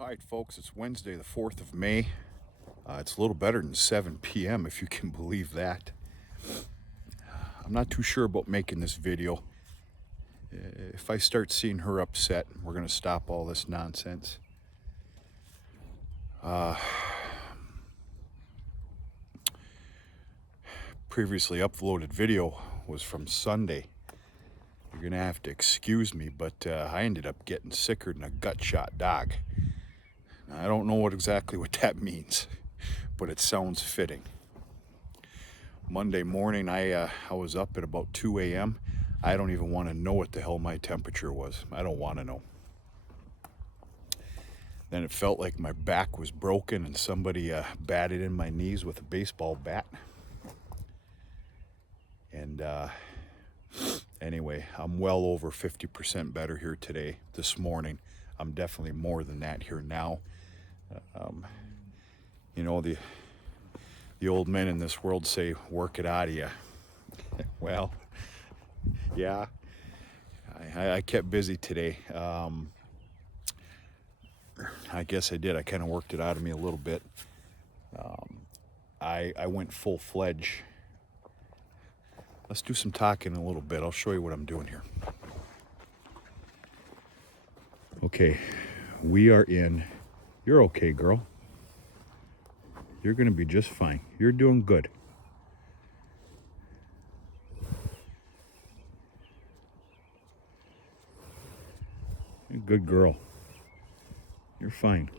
All right, folks, it's Wednesday, the 4th of May. It's a little better than 7 p.m., if you can believe that. I'm not too sure about making this video. If I start seeing her upset, we're going to stop all this nonsense. Previously uploaded video was from Sunday. You're going to have to excuse me, but I ended up getting sicker than a gut-shot dog. I don't know exactly what that means, but it sounds fitting. Monday morning, I was up at about 2 a.m. I don't even want to know what the hell my temperature was. I don't want to know. Then it felt like my back was broken and somebody batted in my knees with a baseball bat. And anyway, I'm well over 50% better here today, this morning. I'm definitely more than that here now. You know, the old men in this world say, work it out of you. Well, yeah, I kept busy today. I guess I did. I kind of worked it out of me a little bit. I went full-fledged. Let's do some talking in a little bit. I'll show you what I'm doing here. Okay, we are in. You're okay, girl. You're going to be just fine. You're doing good. You're a good girl. You're fine.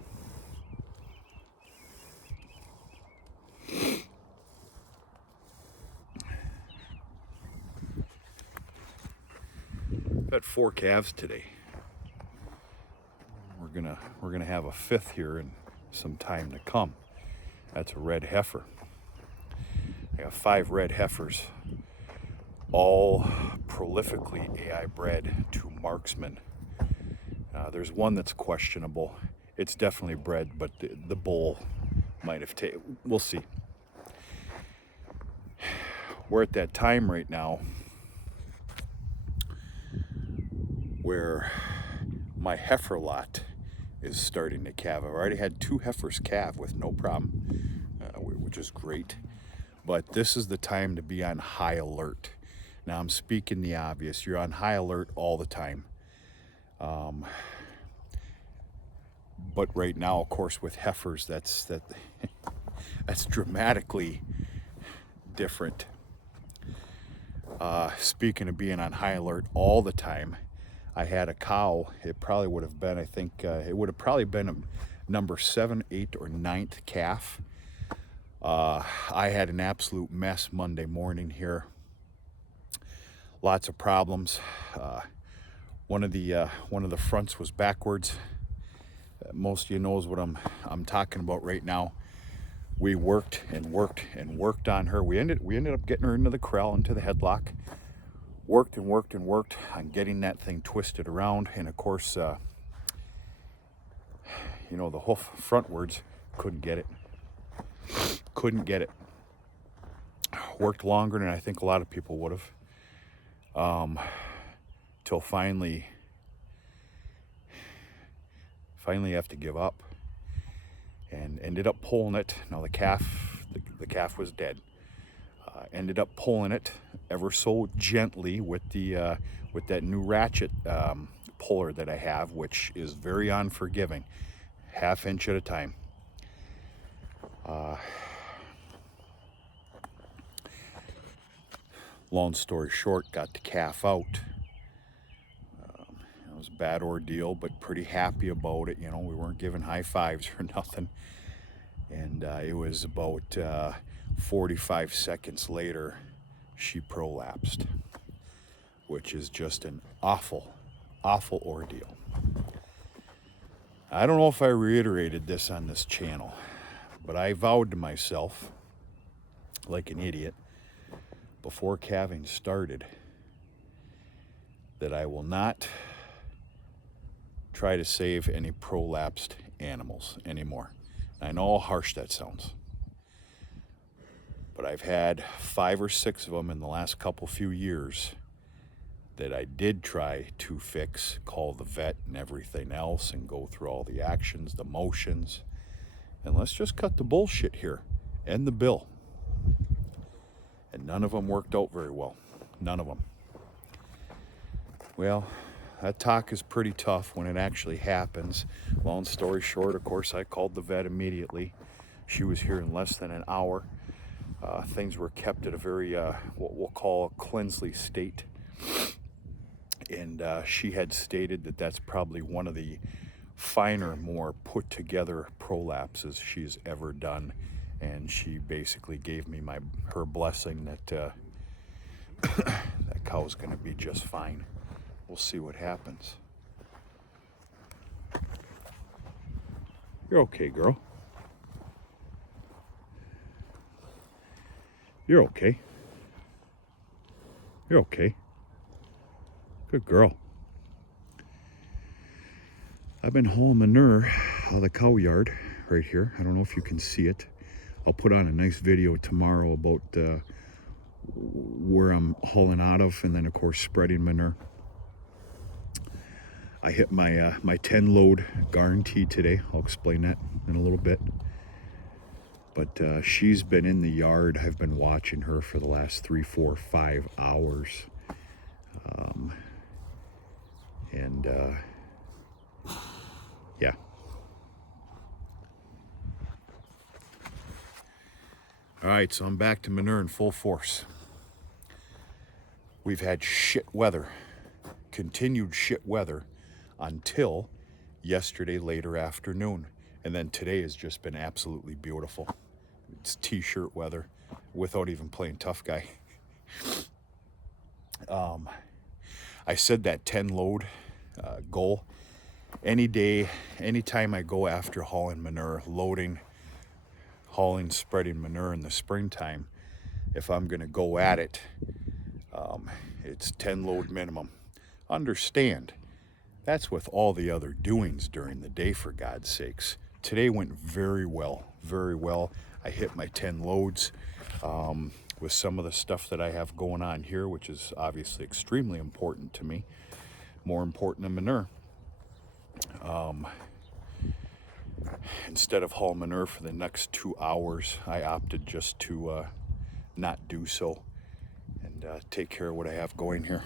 I've had 4 calves today. We're gonna have a 5th here in some time to come. That's a red heifer. I got 5 red heifers, all prolifically AI bred to marksmen. There's one that's questionable. It's definitely bred, but the bull might have taken. We'll see. We're at that time right now where my heifer lot is starting to calve. I've already had 2 heifers calve with no problem, which is great. But this is the time to be on high alert. Now I'm speaking the obvious. You're on high alert all the time. But right now, of course, with heifers, that's dramatically different. Speaking of being on high alert all the time, I had a cow. It probably would have been, I think, it would have probably been a number 7, 8, or 9th calf. I had an absolute mess Monday morning here. Lots of problems. One of the fronts was backwards. Most of you knows what I'm talking about right now. We worked and worked and worked on her. We ended up getting her into the corral, into the headlock. Worked and worked and worked on getting that thing twisted around, and of course, you know, the hoof frontwards, couldn't get it. Couldn't get it. Worked longer than I think a lot of people would have. Till finally you have to give up, and ended up pulling it. Now the calf was dead. Ended up pulling it ever so gently with that new ratchet puller that I have, which is very unforgiving, 1/2 inch at a time. Long story short, got the calf out. It was a bad ordeal, but pretty happy about it. You know, we weren't giving high fives or nothing. And it was about 45 seconds later, she prolapsed, which is just an awful, awful ordeal. I don't know if I reiterated this on this channel, but I vowed to myself, like an idiot, before calving started, that I will not try to save any prolapsed animals anymore. I know how harsh that sounds, but I've had 5 or 6 of them in the last few years that I did try to fix, call the vet and everything else and go through all the actions, the motions. And let's just cut the bullshit here. End the bill. And none of them worked out very well. None of them. Well, that talk is pretty tough when it actually happens. Long story short, of course, I called the vet immediately. She was here in less than an hour. Things were kept at a very, what we'll call a cleansely state. And she had stated that that's probably one of the finer, more put together prolapses she's ever done. And she basically gave me her blessing that that cow's gonna be just fine. We'll see what happens. You're okay, girl. You're okay. You're okay. Good girl. I've been hauling manure out of the cow yard right here. I don't know if you can see it. I'll put on a nice video tomorrow about where I'm hauling out of, and then of course spreading manure. I hit my my 10 load guarantee today. I'll explain that in a little bit. But she's been in the yard. I've been watching her for the last 3, 4, 5 hours. Yeah. All right, so I'm back to manure in full force. We've had shit weather, continued shit weather until yesterday later afternoon. And then today has just been absolutely beautiful. It's t-shirt weather without even playing tough guy. I said that 10 load goal. Any day, anytime I go after hauling manure, loading, hauling, spreading manure in the springtime, if I'm gonna go at it, it's 10 load minimum. Understand, that's with all the other doings during the day, for God's sakes. Today went very well, very well. I hit my 10 loads with some of the stuff that I have going on here, which is obviously extremely important to me, more important than manure. Instead of haul manure for the next 2 hours, I opted just to not do so and take care of what I have going here.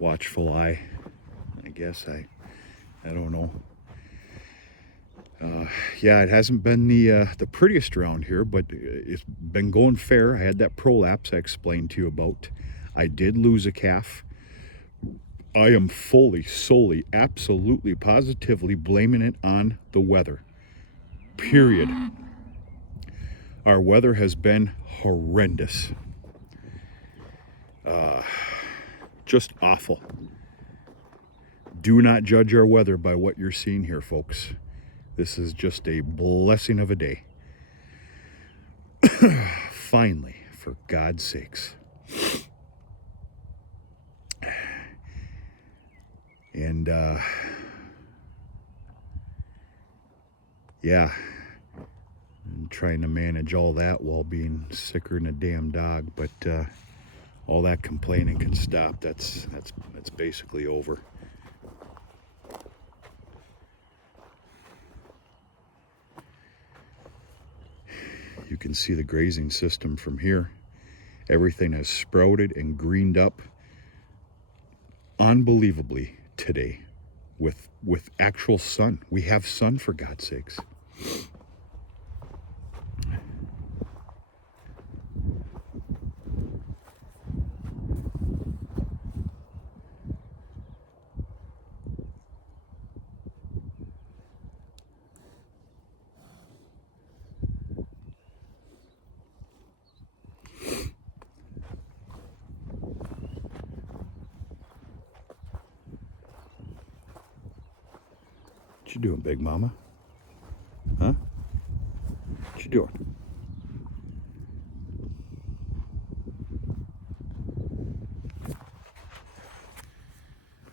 Watchful eye, I guess. I don't know. Yeah, it hasn't been the prettiest around here, but it's been going fair. I had that prolapse I explained to you about. I did lose a calf. I am fully, solely, absolutely, positively blaming it on the weather. Period. Our weather has been horrendous. Just awful. Do not judge our weather by what you're seeing here, folks. This is just a blessing of a day. Finally, for God's sakes. And yeah, I'm trying to manage all that while being sicker than a damn dog, but all that complaining can stop. That's basically over. You can see the grazing system from here. Everything has sprouted and greened up unbelievably today with actual sun. We have sun, for God's sakes. What you doing, big mama? Huh? What you doing?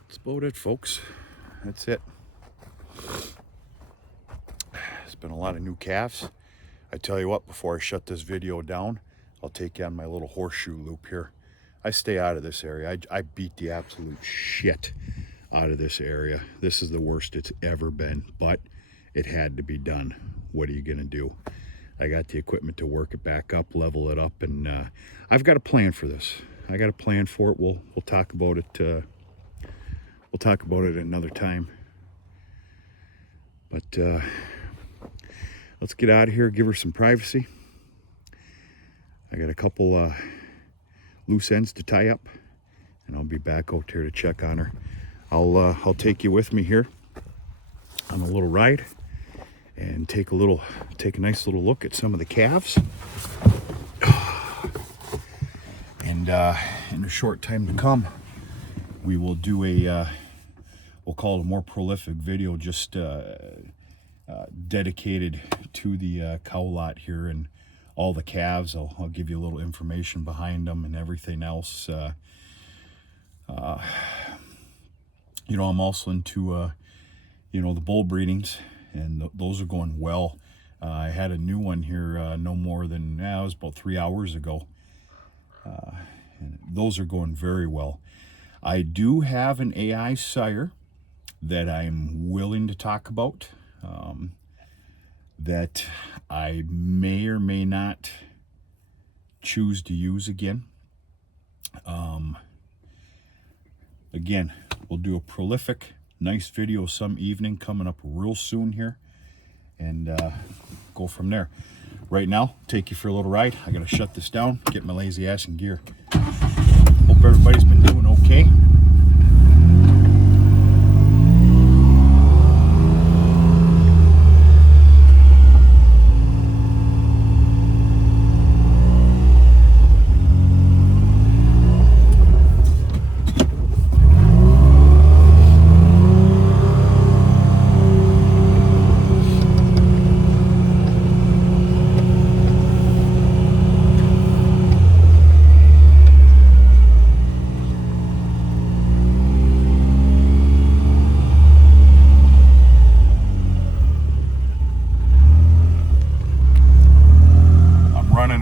That's about it, folks. That's it. It's been a lot of new calves. I tell you what, before I shut this video down, I'll take you on my little horseshoe loop here. I stay out of this area. I beat the absolute shit out of this area. This is the worst it's ever been, but it had to be done. What are you gonna do? I got the equipment to work it back up, level it up, and I've got a plan for this. I got a plan for it. We'll talk about it. We'll talk about it another time. But let's get out of here. Give her some privacy. I got a couple loose ends to tie up, and I'll be back out here to check on her. I'll take you with me here on a little ride and take a nice little look at some of the calves. And in a short time to come, we will do we'll call it a more prolific video, just dedicated to the cow lot here and all the calves. I'll give you a little information behind them and everything else. You know, I'm also into you know, the bull breedings, and those are going well. I had a new one here no more than, it was about 3 hours ago. And those are going very well. I do have an AI sire that I'm willing to talk about, that I may or may not choose to use again. Again, we'll do a prolific, nice video some evening coming up real soon here, and go from there. Right now, take you for a little ride. I gotta shut this down, get my lazy ass in gear. Hope everybody's been doing okay.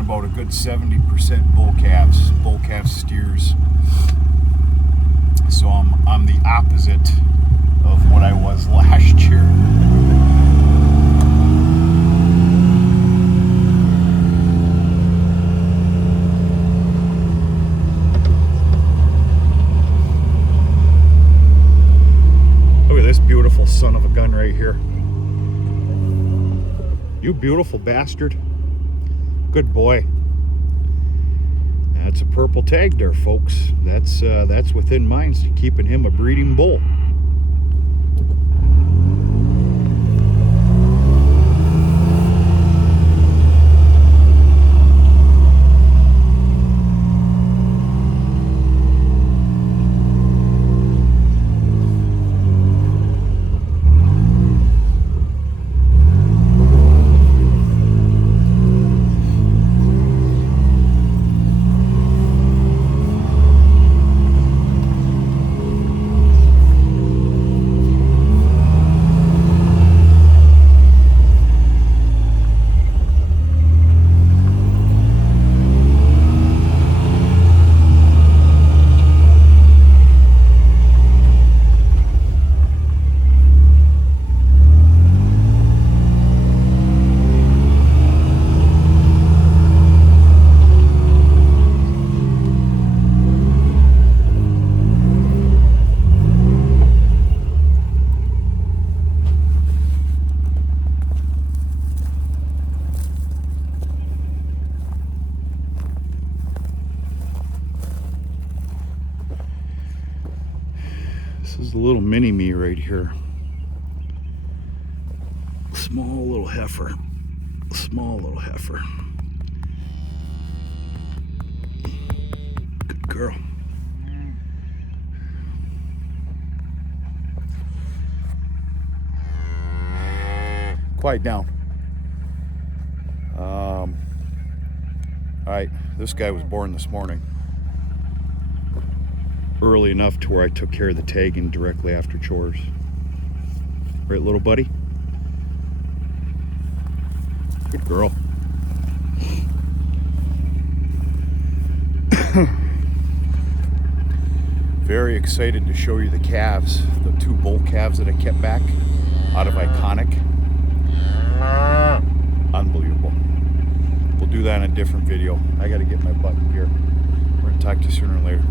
About a good 70% bull calf steers. So I'm the opposite of what I was last year. Look at this beautiful son of a gun right here. You beautiful bastard. Good boy. That's a purple tag there, folks. That's within minds to keeping him a breeding bull. This is a little mini me right here. Small little heifer. Small little heifer. Good girl. Quiet down. All right, this guy was born this morning. Early enough to where I took care of the tagging directly after chores. Right, little buddy? Good girl. Very excited to show you the calves, the 2 bull calves that I kept back out of Iconic. Unbelievable. We'll do that in a different video. I got to get my butt in gear. We're going to talk to you sooner or later.